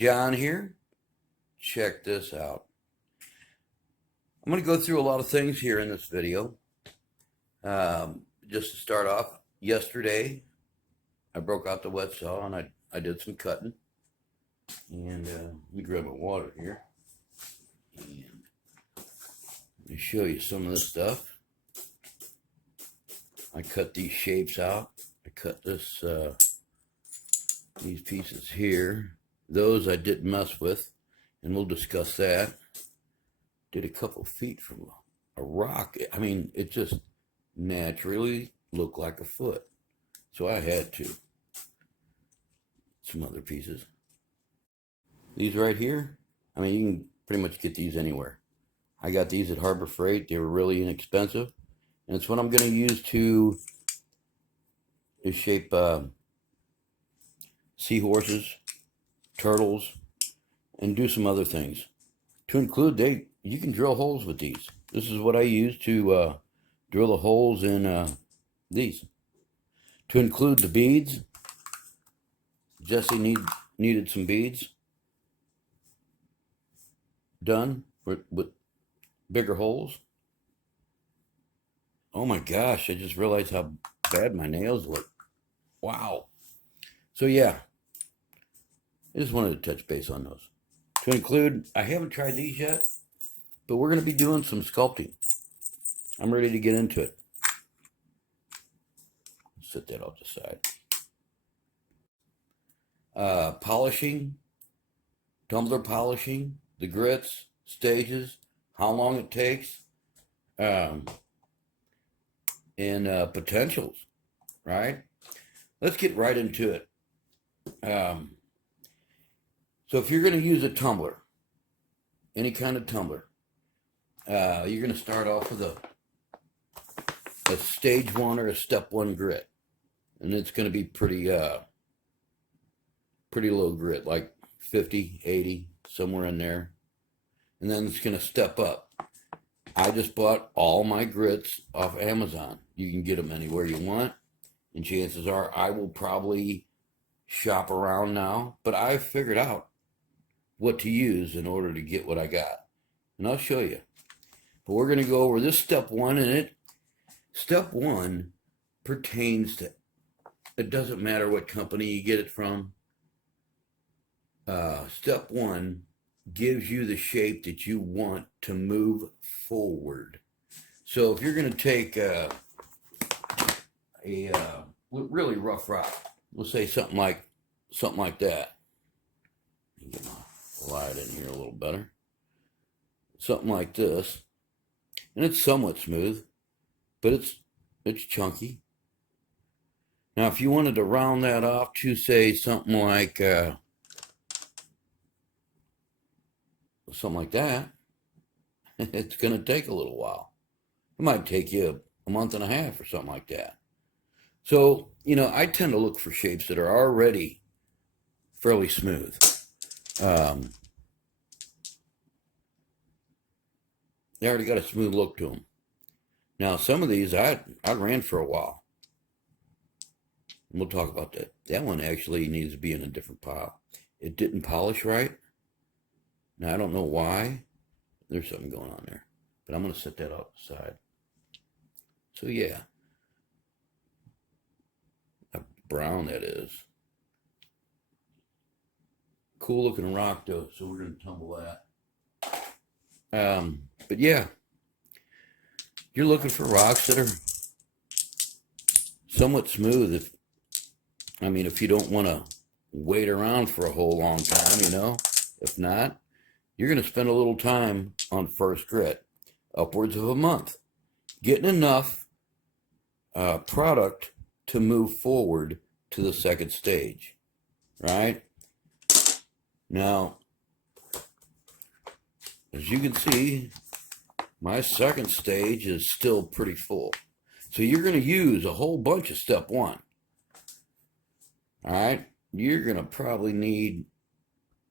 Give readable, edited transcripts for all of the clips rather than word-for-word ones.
John here. Check this out. I'm going to go through a lot of things here in this video. Just to start off, yesterday I broke out the wet saw and I did some cutting. And let me grab my water here. And let me show you some of this stuff. I cut these shapes out. I cut these pieces here. Those I didn't mess with, and we'll discuss that. Did a couple feet from a rock. I mean, it just naturally looked like a foot. So I had to. Some other pieces. These right here, I mean, you can pretty much get these anywhere. I got these at Harbor Freight. They were really inexpensive. And it's what I'm going to use to shape seahorses, turtles, and do some other things. To include, you can drill holes with these. This is what I use to drill the holes in these. To include the beads, Jesse needed some beads done with bigger holes. Oh my gosh, I just realized how bad my nails look. Wow. So yeah, I just wanted to touch base on those. To include, I haven't tried these yet, but we're going to be doing some sculpting. I'm ready to get into it. Set that off the side. Polishing, tumbler polishing, the grits, stages, how long it takes, and potentials, right? Let's get right into it. So if you're going to use a tumbler, any kind of tumbler, you're going to start off with a stage one or a step one grit. And it's going to be pretty low grit, like 50, 80, somewhere in there. And then it's going to step up. I just bought all my grits off Amazon. You can get them anywhere you want. And chances are I will probably shop around now. But I've figured out what to use in order to get what I got. And I'll show you. But we're going to go over this step one in it. Step one pertains to, it doesn't matter what company you get it from. Step one gives you the shape that you want to move forward. So if you're going to take a really rough rock, we'll say something like that. Let me get my light in here a little better. Something like this, and it's somewhat smooth, but it's chunky. Now, if you wanted to round that off to say something like that, it's going to take a little while. It might take you a month and a half or something like that. So, I tend to look for shapes that are already fairly smooth. They already got a smooth look to them. Now, some of these I ran for a while. And we'll talk about that. That one actually needs to be in a different pile. It didn't polish right. Now, I don't know why. There's something going on there. But I'm going to set that off the side. So, yeah. A brown, that is. Cool looking rock, though. So, we're going to tumble that. But, yeah. You're looking for rocks that are somewhat smooth. If you don't want to wait around for a whole long time, If not, you're going to spend a little time on first grit, upwards of a month, getting enough product to move forward to the second stage, right? Now, as you can see, my second stage is still pretty full. So you're going to use a whole bunch of step one. All right? You're going to probably need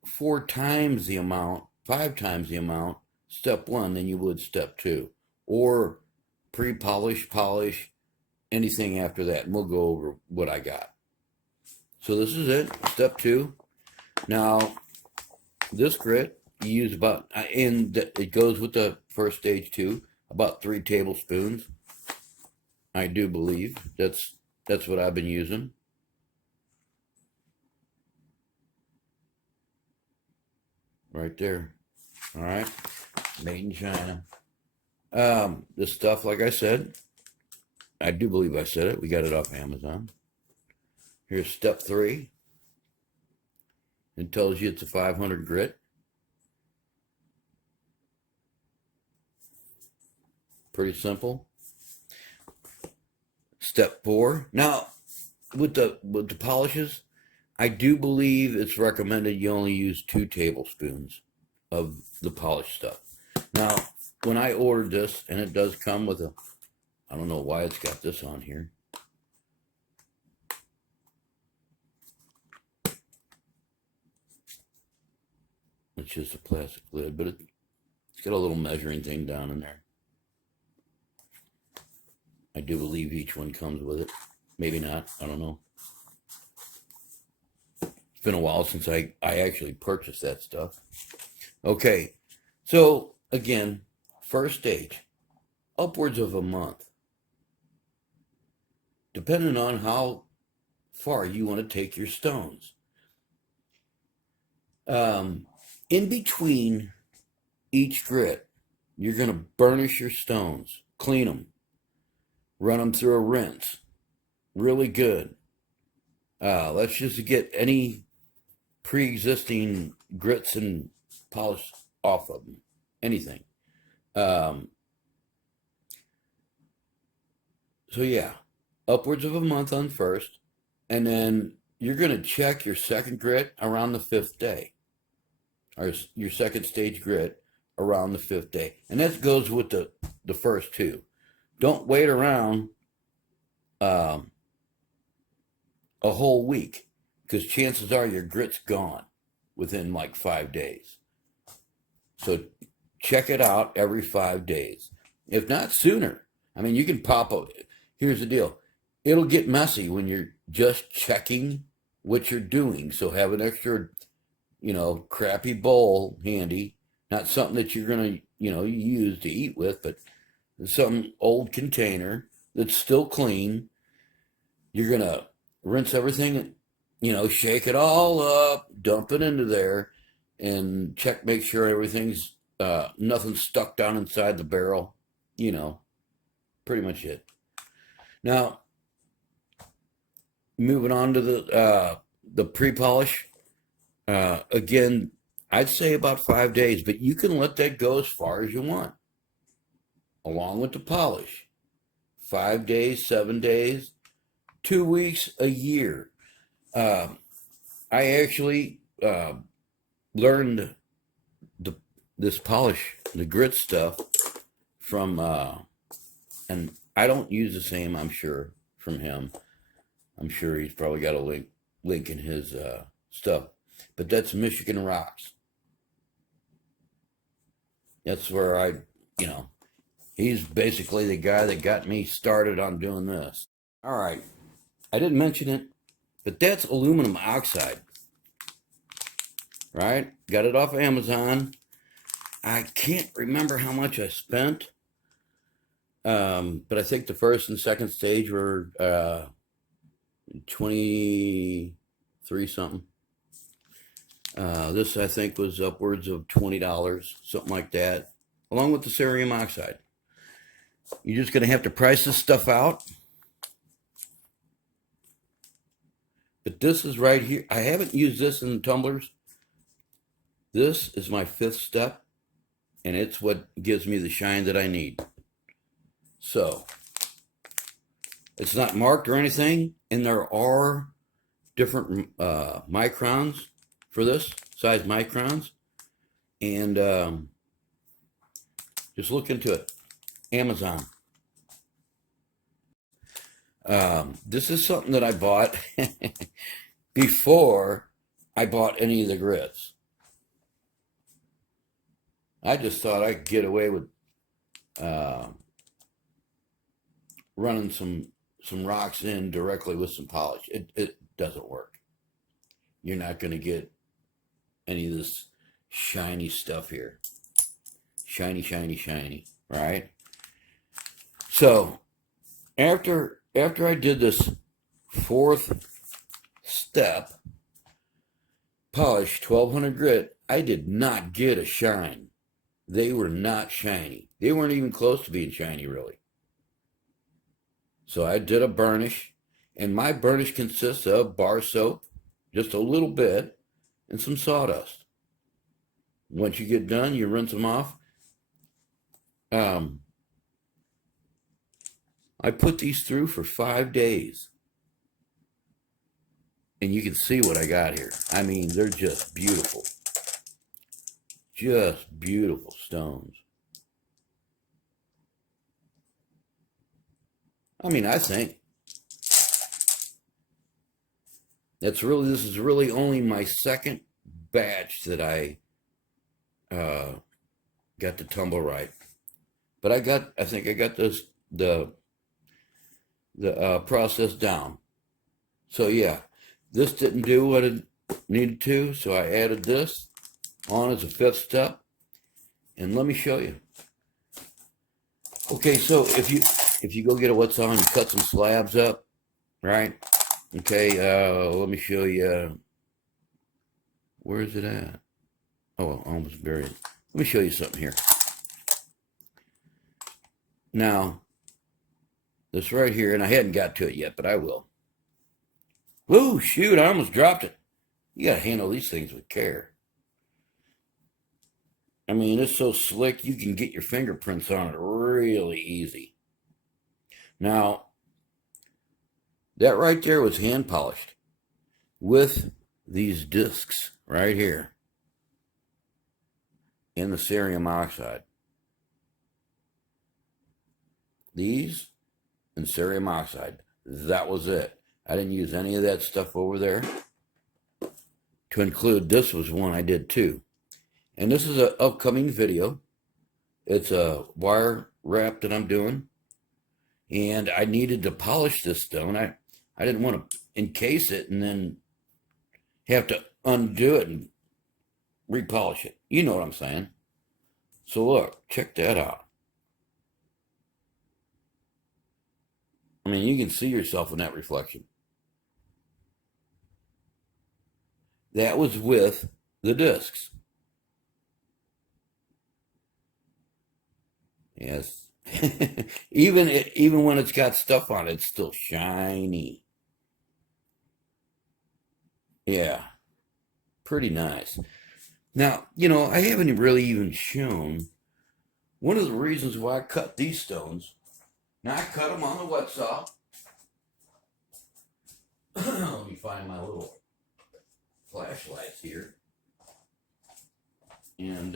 4 times the amount, 5 times the amount, step one than you would step two. Or pre-polish, polish, anything after that. And we'll go over what I got. So this is it, step two. Now, This grit you use about, and it goes with the first stage too, about 3 tablespoons. I do believe that's what I've been using. Right there. All right. Made in China. This stuff, like I said, I do believe I said it. We got it off Amazon. Here's step 3. It tells you it's a 500 grit. Pretty simple. Step 4. Now, with the polishes, I do believe it's recommended you only use 2 tablespoons of the polished stuff. Now, when I ordered this, and it does come with a, I don't know why it's got this on here. It's just a plastic lid, but it's got a little measuring thing down in there. I do believe each one comes with it. Maybe not. I don't know. It's been a while since I actually purchased that stuff. Okay. So, again, first stage, upwards of a month. Depending on how far you want to take your stones. In between each grit, you're going to burnish your stones, clean them. Run them through a rinse. Really good. Let's just get any pre-existing grits and polish off of them. Anything. So yeah, upwards of a month on first. And then you're going to check your second grit around the 5th day. Or your second stage grit around the 5th day. And that goes with the first 2. Don't wait around a whole week, because chances are your grit's gone within like 5 days. So check it out every 5 days, if not sooner. I mean, you can pop up. Here's the deal. It'll get messy when you're just checking what you're doing. So have an extra, crappy bowl handy. Not something that you're going to, use to eat with, but some old container that's still clean. You're going to rinse everything, shake it all up, dump it into there, and make sure everything's, nothing's stuck down inside the barrel. Pretty much it. Now, moving on to the pre-polish. Again, I'd say about 5 days, but you can let that go as far as you want. Along with the polish. 5 days, 7 days, 2 weeks, a year. I actually learned this polish, the grit stuff, from, and I don't use the same, I'm sure, from him. I'm sure he's probably got a link in his stuff. But that's Michigan Rocks. That's where he's basically the guy that got me started on doing this. All right. I didn't mention it, but that's aluminum oxide. Right? Got it off Amazon. I can't remember how much I spent. But I think the first and second stage were 23 something. This I think was upwards of $20, something like that, along with the cerium oxide. You're just going to have to price this stuff out. But this is right here. I haven't used this in the tumblers. This is my 5th step, and it's what gives me the shine that I need. So, it's not marked or anything, and there are different microns for this, size microns, and just look into it. Amazon. This is something that I bought before I bought any of the grits. I just thought I could get away with running some rocks in directly with some polish. It doesn't work. You're not going to get any of this shiny stuff here. Shiny, shiny, shiny, right? So after I did this fourth step, polish 1200 grit, I did not get a shine. They were not shiny. They weren't even close to being shiny, really. So I did a burnish, and my burnish consists of bar soap, just a little bit, and some sawdust. Once you get done, you rinse them off. I put these through for 5 days. And you can see what I got here. I mean, they're just beautiful. Just beautiful stones. I mean, I think this is really only my second batch that I got the tumble right. But I think I got the process down. So yeah, this didn't do what it needed to, so I added this on as a fifth step, and let me show you. Okay, so if you go get a wet saw and you cut some slabs up, right? Okay, let me show you. Where is it at? Oh, I almost buried it. Let me show you something here. Now, this right here, and I hadn't got to it yet, but I will. Whoa, shoot, I almost dropped it. You gotta handle these things with care. I mean, it's so slick, you can get your fingerprints on it really easy. Now, that right there was hand polished with these discs right here in the cerium oxide. These and cerium oxide, that was it. I didn't use any of that stuff over there. To include, this was one I did too. And this is an upcoming video. It's a wire wrap that I'm doing. And I needed to polish this stone. I didn't want to encase it and then have to undo it and repolish it. You know what I'm saying. So look, check that out. I mean, you can see yourself in that reflection. That was with the discs. Yes. even when it's got stuff on it, it's still shiny. Yeah. Pretty nice. Now, you know, I haven't really even shown one of the reasons why I cut these stones. Now, I cut them on the wet saw. Let me find my little flashlights here. And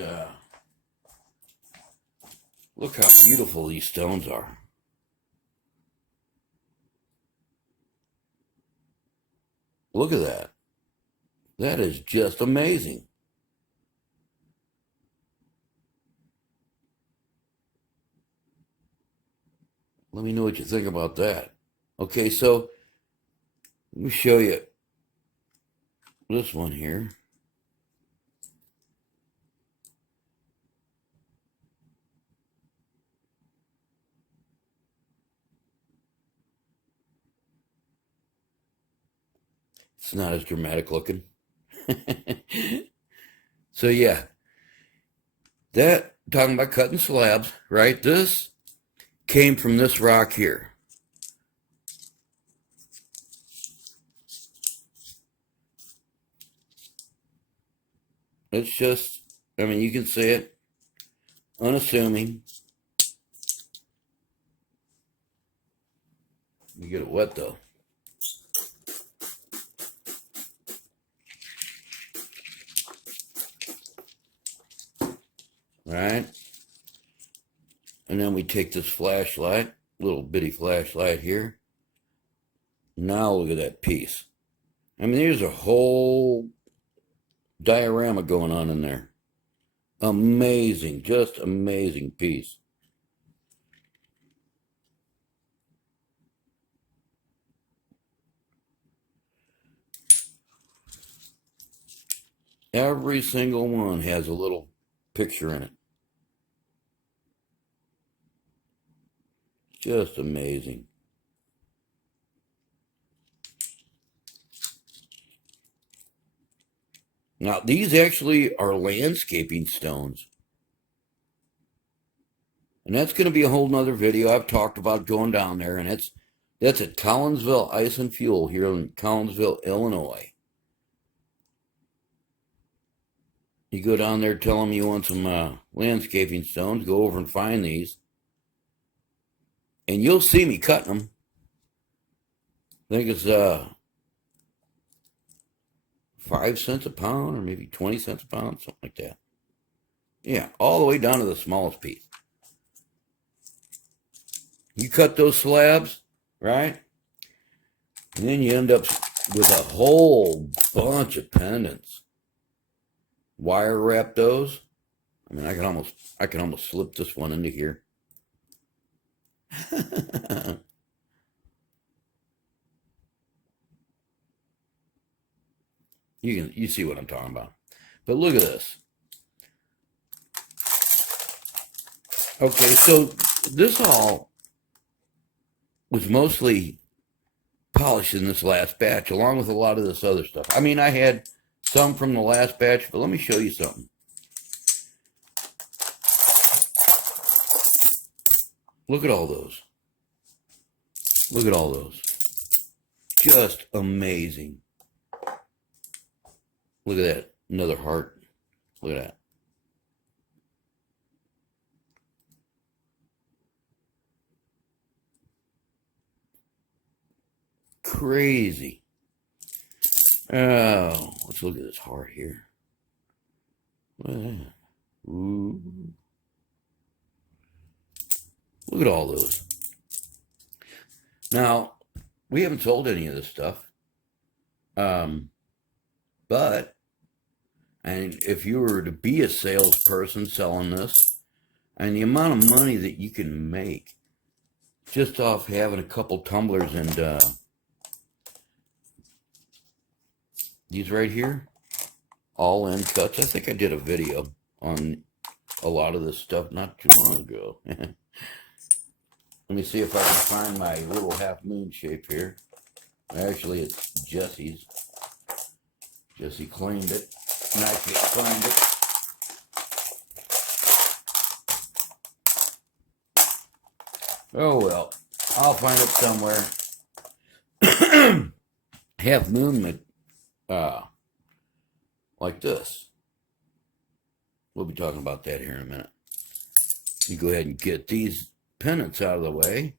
look how beautiful these stones are. Look at that. That is just amazing. Let me know what you think about that. Okay, so let me show you this one here. It's not as dramatic looking. So yeah, that, talking about cutting slabs, right? This came from this rock here. It's just, I mean, you can see it, unassuming. You get it wet though. Right? And then we take this flashlight, little bitty flashlight here. Now look at that piece. I mean, there's a whole diorama going on in there. Amazing, just amazing piece. Every single one has a little picture in it. Just amazing. Now, these actually are landscaping stones. And that's going to be a whole nother video. I've talked about going down there, and that's at Collinsville Ice and Fuel here in Collinsville, Illinois. You go down there, tell them you want some landscaping stones, go over and find these. And you'll see me cutting them. I think it's 5 cents a pound or maybe 20 cents a pound, something like that. Yeah, all the way down to the smallest piece. You cut those slabs, right? And then you end up with a whole bunch of pendants. Wire wrap those. I mean, I can almost slip this one into here. You see what I'm talking about. But look at this. Okay, so this all was mostly polished in this last batch, along with a lot of this other stuff. I mean, I had some from the last batch, but let me show you something. Look at all those. Look at all those. Just amazing. Look at that. Another heart. Look at that. Crazy. Oh, let's look at this heart here. Look at that. Ooh. Look at all those. Now, we haven't sold any of this stuff. But, and if you were to be a salesperson selling this, and the amount of money that you can make just off having a couple tumblers and these right here, all end cuts. I think I did a video on a lot of this stuff not too long ago. Let me see if I can find my little half moon shape here. Actually, it's Jesse's. Jesse cleaned it, and I can't find it. Oh well, I'll find it somewhere. Half moon, like this. We'll be talking about that here in a minute. You go ahead and get these pendants out of the way.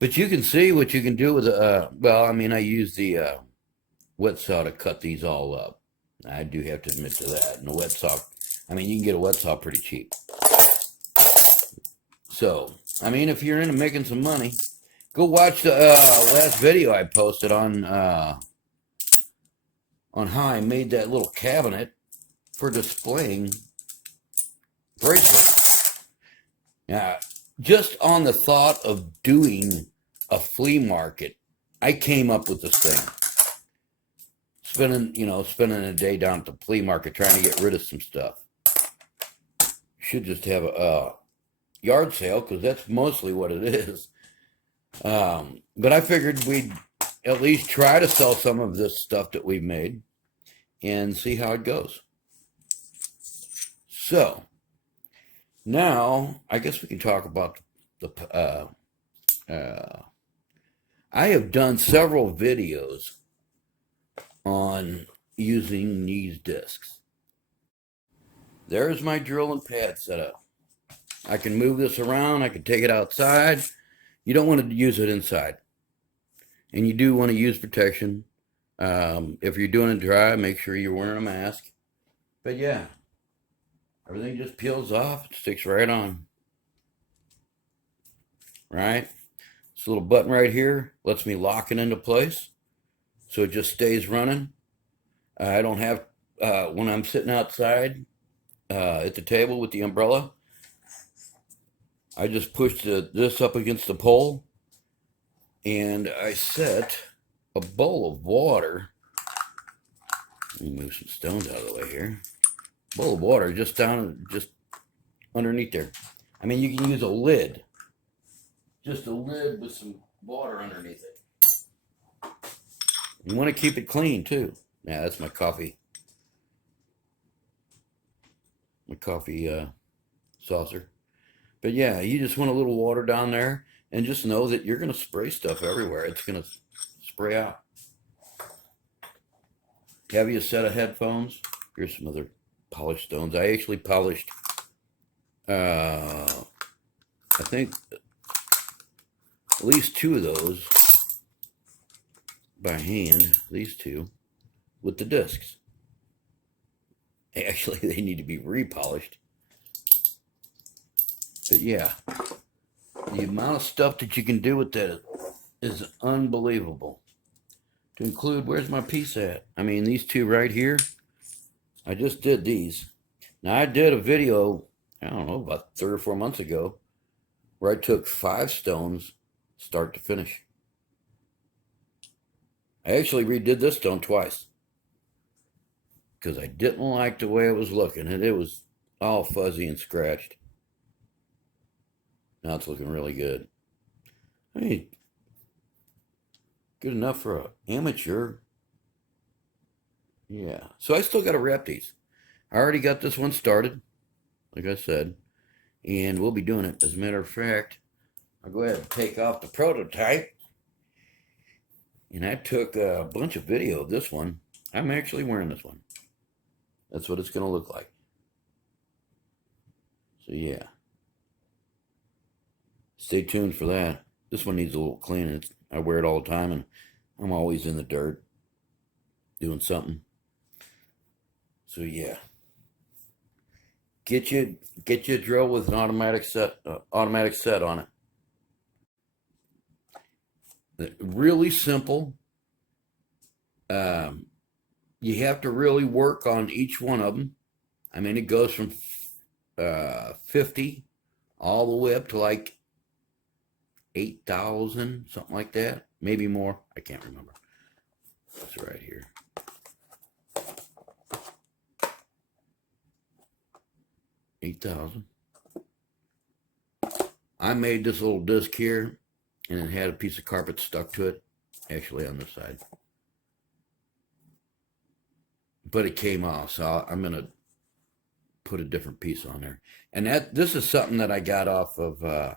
But you can see what you can do with well, I mean, I use the wet saw to cut these all up. I do have to admit to that. And the wet saw, I mean, you can get a wet saw pretty cheap. So, I mean, if you're into making some money, go watch the last video I posted on how I made that little cabinet for displaying bracelets. Now, just on the thought of doing a flea market, I came up with this thing. Spending a day down at the flea market trying to get rid of some stuff. Should just have a yard sale, because that's mostly what it is. But I figured we'd at least try to sell some of this stuff that we've made and see how it goes. So, now, I guess we can talk about I have done several videos on using these discs. There's my drill and pad setup. I can move this around. I can take it outside. You don't want to use it inside. And you do want to use protection. If you're doing it dry, make sure you're wearing a mask. But yeah, everything just peels off. It sticks right on. Right? This little button right here lets me lock it into place. So it just stays running. I don't have, when I'm sitting outside at the table with the umbrella, I just push this up against the pole, and I set a bowl of water Let me move some stones out of the way here. Bowl of water just underneath there. I mean, you can use a lid. Just a lid with some water underneath it. You want to keep it clean too. Yeah, that's my coffee. My coffee saucer. But yeah, you just want a little water down there, and just know that you're going to spray stuff everywhere. It's going to spray out. Have you a set of headphones? Here's some other polished stones. I actually polished, I think, at least 2 of those by hand. These 2 with the discs. Actually, they need to be repolished. But yeah, the amount of stuff that you can do with that is unbelievable. To include, where's my piece at? I mean, these 2 right here, I just did these. Now, I did a video, I don't know, about 3 or 4 months ago, where I took 5 stones, start to finish. I actually redid this stone twice, because I didn't like the way it was looking, and it was all fuzzy and scratched. Now it's looking really good. I mean, good enough for an amateur. Yeah. So I still got to wrap these. I already got this one started, like I said, and we'll be doing it. As a matter of fact, I'll go ahead and take off the prototype. And I took a bunch of video of this one. I'm actually wearing this one. That's what it's going to look like. So yeah. Stay tuned for that. This one needs a little cleaning. I wear it all the time, and I'm always in the dirt doing something. So yeah, get you a drill with an automatic set on it. Really simple. You have to really work on each one of them. I mean, it goes from 50 all the way up to like 8,000, something like that. Maybe more. I can't remember. It's right here. $8,000. I made this little disc here, and it had a piece of carpet stuck to it, actually on this side. But it came off, so I'm going to put a different piece on there. And this is something that I got off of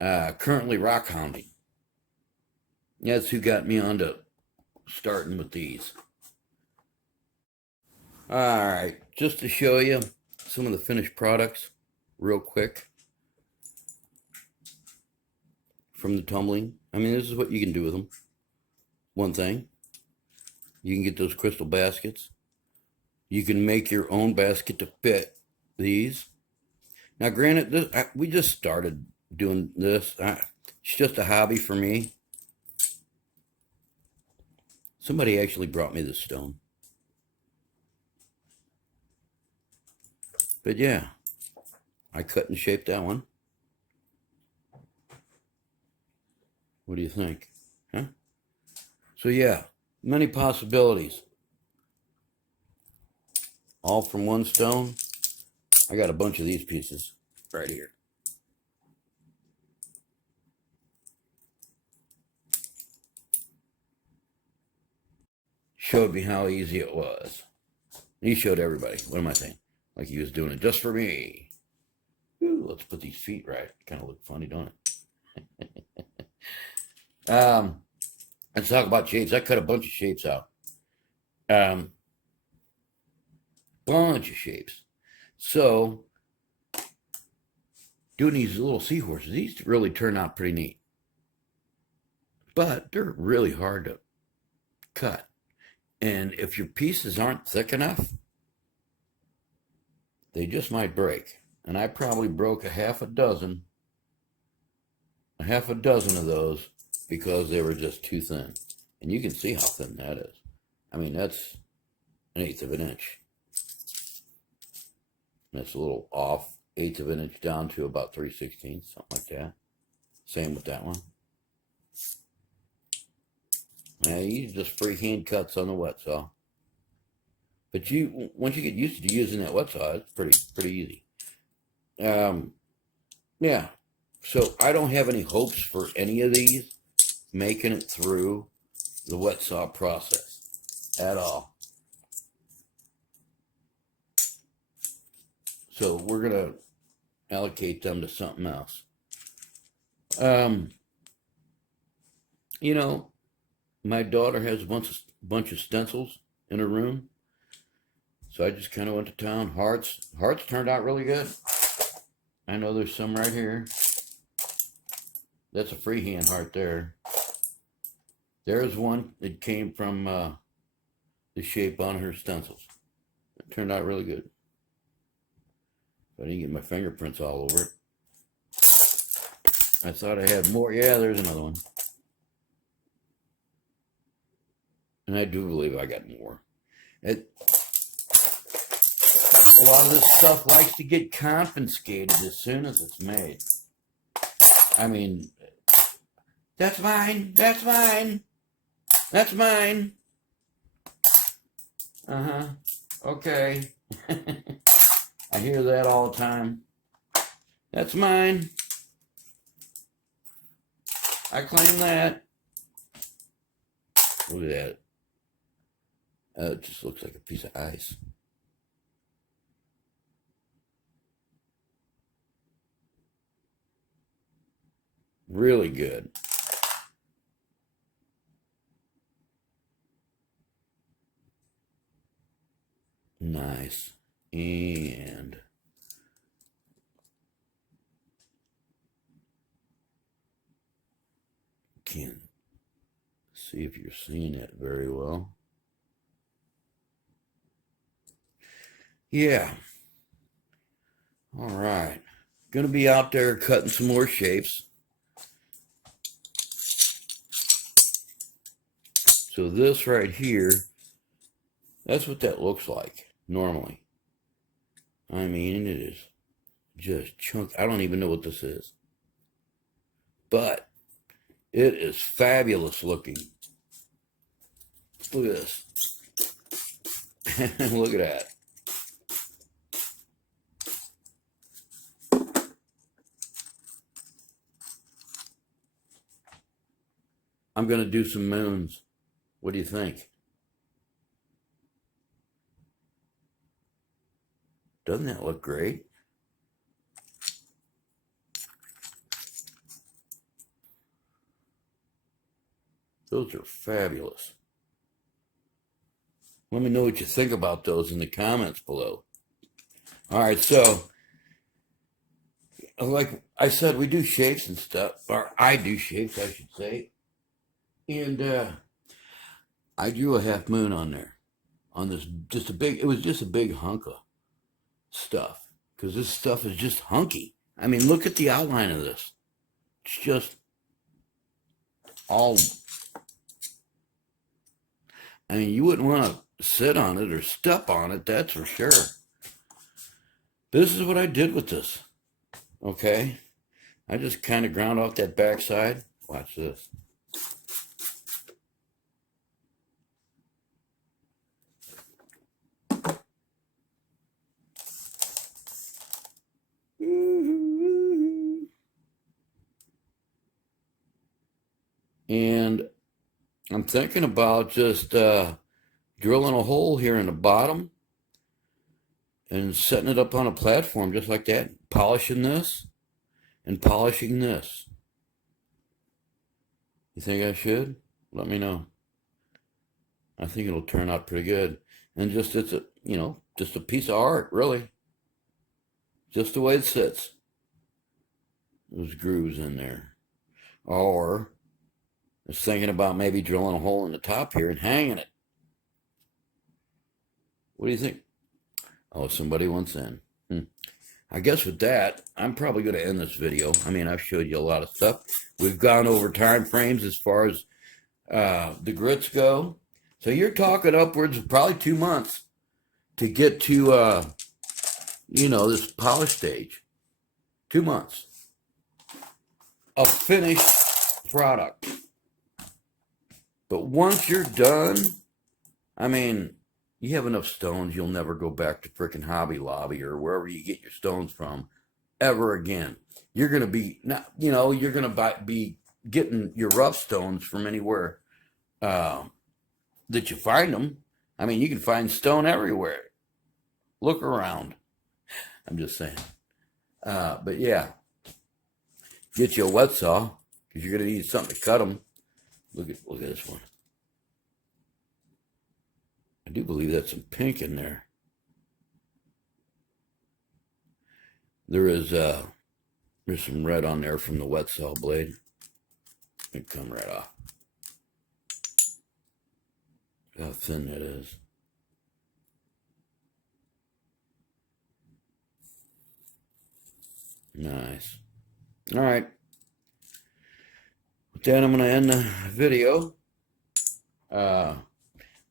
Currently Rock Hounding. That's who got me onto starting with these. Alright, just to show you some of the finished products real quick from the tumbling. I mean, this is what you can do with them. One thing, you can get those crystal baskets. You can make your own basket to fit these. Now, granted, we just started doing this. It's just a hobby for me. Somebody actually brought me this stone. But yeah, I cut and shaped that one. What do you think? Huh? So yeah, many possibilities. All from one stone. I got a bunch of these pieces right here. Showed me how easy it was. He showed everybody. What am I saying? Like he was doing it just for me. Ooh, let's put these feet right. Kind of look funny, don't it? Let's talk about shapes. I cut a bunch of shapes out. Bunch of shapes. So, doing these little seahorses, these really turn out pretty neat. But they're really hard to cut. And if your pieces aren't thick enough, they just might break. And I probably broke a half a dozen of those because they were just too thin. And you can see how thin that is. I mean, that's 1/8 of an inch. That's a little off, 1/8 of an inch down to about 3/16, something like that. Same with that one. Now, you just freehand cuts on the wet saw. But once you get used to using that wet saw, it's pretty easy. Yeah. So I don't have any hopes for any of these making it through the wet saw process at all. So we're gonna allocate them to something else. You know, my daughter has a bunch of stencils in her room. So I just kind of went to town. Hearts turned out really good. I know there's some right here. That's a freehand heart there. There's one that came from the shape on her stencils. It turned out really good. I didn't get my fingerprints all over it. I thought I had more. Yeah, there's another one. And I do believe I got more. A lot of this stuff likes to get confiscated as soon as it's made. I mean, that's mine. That's mine. That's mine. Uh-huh. Okay. I hear that all the time. That's mine. I claim that. Look at that. It just looks like a piece of ice. Really good. Nice. And can see if you're seeing it very well. Yeah. All right. Gonna be out there cutting some more shapes. So this right here, that's what that looks like normally. I mean, it is just chunk. I don't even know what this is. But it is fabulous looking. Look at this. Look at that. I'm going to do some moons. What do you think? Doesn't that look great? Those are fabulous. Let me know what you think about those in the comments below. All right, so like I said, we do shapes and stuff, or I do shapes, I should say. And I drew a half moon on there, on this, it was just a big hunk of stuff, because this stuff is just hunky. I mean, look at the outline of this. It's just all, I mean, you wouldn't want to sit on it or step on it, that's for sure. This is what I did with this, okay? I just kind of ground off that backside. Watch this. And I'm thinking about just drilling a hole here in the bottom and setting it up on a platform just like that, polishing this and polishing this. You think I should? Let me know. I think it'll turn out pretty good. And just, it's a, you know, just a piece of art, really. Just the way it sits. Those grooves in there. Or I was thinking about maybe drilling a hole in the top here and hanging it. What do you think? Oh, somebody wants in. I guess with that, I'm probably going to end this video. I mean, I've showed you a lot of stuff. We've gone over time frames as far as the grits go. So you're talking upwards of probably 2 months to get to, you know, this polish stage. 2 months. A finished product. But once you're done, I mean, You have enough stones, you'll never go back to frickin' Hobby Lobby or wherever you get your stones from ever again. You're gonna be not, you're gonna be getting your rough stones from anywhere that you find them. I mean, you can find stone everywhere. Look around. I'm just saying. But yeah, get you a wet saw because you're gonna need something to cut them. Look at this one. I do believe that's some pink in there. There's some red on there from the wet saw blade. It come right off. How thin that is. Nice. All right. With that, I'm going to end the video.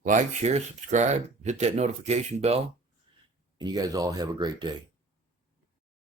Like, share, subscribe, hit that notification bell, and you guys all have a great day.